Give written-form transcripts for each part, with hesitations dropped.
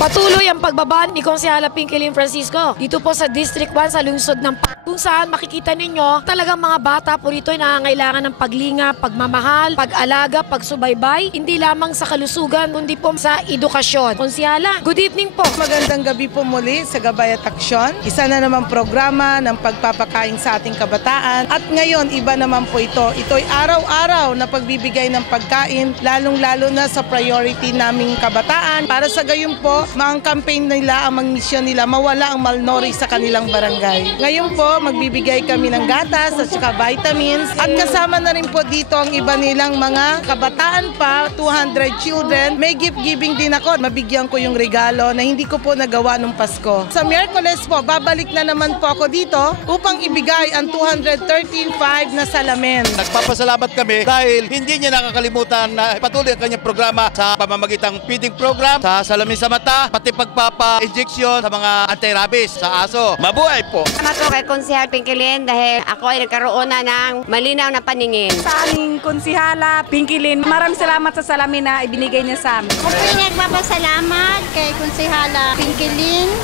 Patuloy ang pagbaba ni Konsehala Pinky Francisco dito po sa District 1 sa lungsod ng kung saan makikita ninyo talagang mga bata po rito ay nangangailangan ng paglinga, pagmamahal, pag-alaga, pagsubaybay, hindi lamang sa kalusugan kundi po sa edukasyon. Konsehala, good evening po. Magandang gabi po muli sa Gabay at Aksyon. Isa na naman programa ng pagpapakain sa ating kabataan at ngayon iba naman po ito. Ito'y araw-araw na pagbibigay ng pagkain lalong-lalo na sa priority naming kabataan para sa gayon po ang campaign nila, ang misyon nila, mawala ang malnourished sa kanilang barangay. Ngayon po, magbibigay kami ng gatas at saka vitamins at kasama na rin po dito ang iba nilang mga kabataan pa, 200 children. May gift giving din ako. Mabigyan ko yung regalo na hindi ko po nagawa nung Pasko. Sa Miyerkules po, babalik na naman po ako dito upang ibigay ang 213.5 na salamin. Nagpapasalamat kami dahil hindi niya nakakalimutan na patuloy ang kanyang programa sa pamamagitang feeding program, sa salamin sa mata, pati pagpapa-injection sa mga anti-rabies sa aso. Mabuhay po! Salamat po kay Konsehala Pinky dahil ako ay nagkaroon na ng malinaw na paningin. Sa aming Konsehala Pinky, maraming salamat sa salamin na ibinigay niya sa amin. Ako po'y nagpapasalamat kay Konsehala Pinky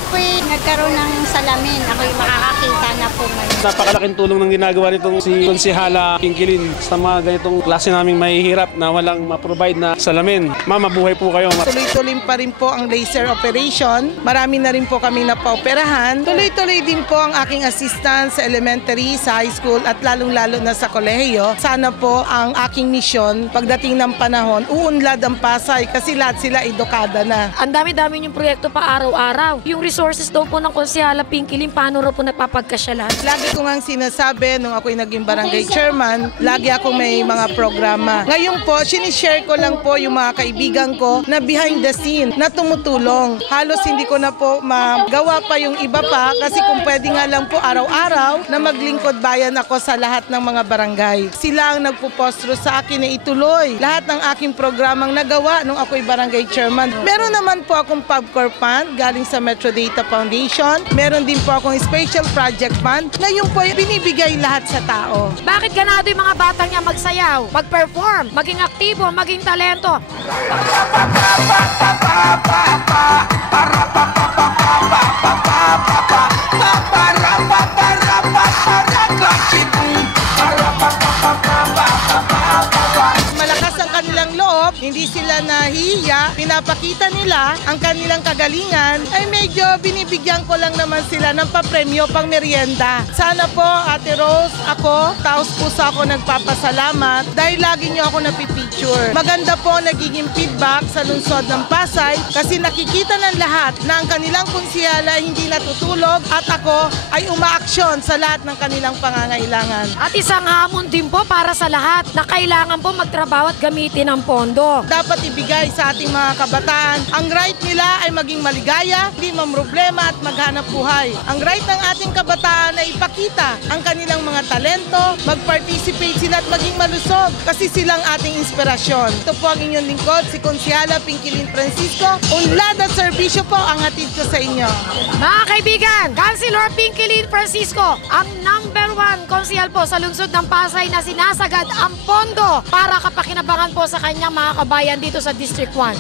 po'y nagkaroon ng salamin. Ako'y makakakita na po ngayon. Napakalaking tulong ng ginagawa nitong si Konsehala Pinky sa mga ganitong klase naming mahihirap na walang ma-provide na salamin. Mama, buhay po kayo. Tuloy-tuloy pa rin po ang laser operation. Marami na rin po kami napaoperahan. Tuloy-tuloy din po ang aking assistant sa elementary, sa high school at lalong-lalo na sa kolehiyo. Sana po ang aking misyon pagdating ng panahon, uunlad ang Pasay kasi lahat sila edukada na. Ang dami-dami yung proyekto pa araw-araw. Yung resources daw po ng Konsehala Pinky, paano rin po napapagkasyalan? Lagi ko ngang sinasabi nung ako'y naging barangay chairman, lagi ako may mga programa. Ngayon po, sinishare ko lang po yung mga kaibigan ko na behind the scene na tumutulong. Halos hindi ko na po magawa pa yung iba pa kasi kung pwede nga lang po araw-araw na maglingkod bayan ako sa lahat ng mga barangay. Sila ang nagpupostro sa akin na ituloy lahat ng aking programang nagawa nung ako'y barangay chairman. Meron naman po akong PubCorp Fund galing sa Metro Data Foundation. Meron din po akong Special Project Fund na yung po binibigay lahat sa tao. Bakit ganado yung mga batang niya magsayaw, mag-perform, maging aktibo, maging talento? Malakas ang kanilang loob, hindi sila nahihiya, pinapakita nila ang kanilang kagalingan, ay medyo binibigyan ko lang naman sila ng papremyo pang merienda. Sana po, Ate Rose, ako, taos puso ako nagpapasalamat dahil lagi niyo ako napipicture. Maganda po nagiging feedback sa lungsod ng Pasay kasi nakikita ng lahat na ang kanilang konsehala hindi natutulog at ako ay umaaksyon sa lahat ng kanilang pangangailangan. At isang hamon din po para sa lahat na kailangan po magtrabaho at gamitin ang pondo. Dapat ibigay sa ating mga kabataan. Ang right nila ay maging maligaya, hindi mamroblema at maghanap buhay. Ang right ng ating kabataan ay ipakita ang kanilang mga talento, mag-participate sila at maging malusog kasi silang ating inspirasyon. Ito po ang inyong lingkod, si Konsehala Pinky Francisco. Unlad at serbisyo po ang hatid ko sa inyo. Mga kaibigan, Councilor Pinky Francisco, ang #1 konsehal po sa lungsod ng Pasay na sinasagad ang pondo para kapakinabangan po sa kanyang mga kabayan dito sa District 1.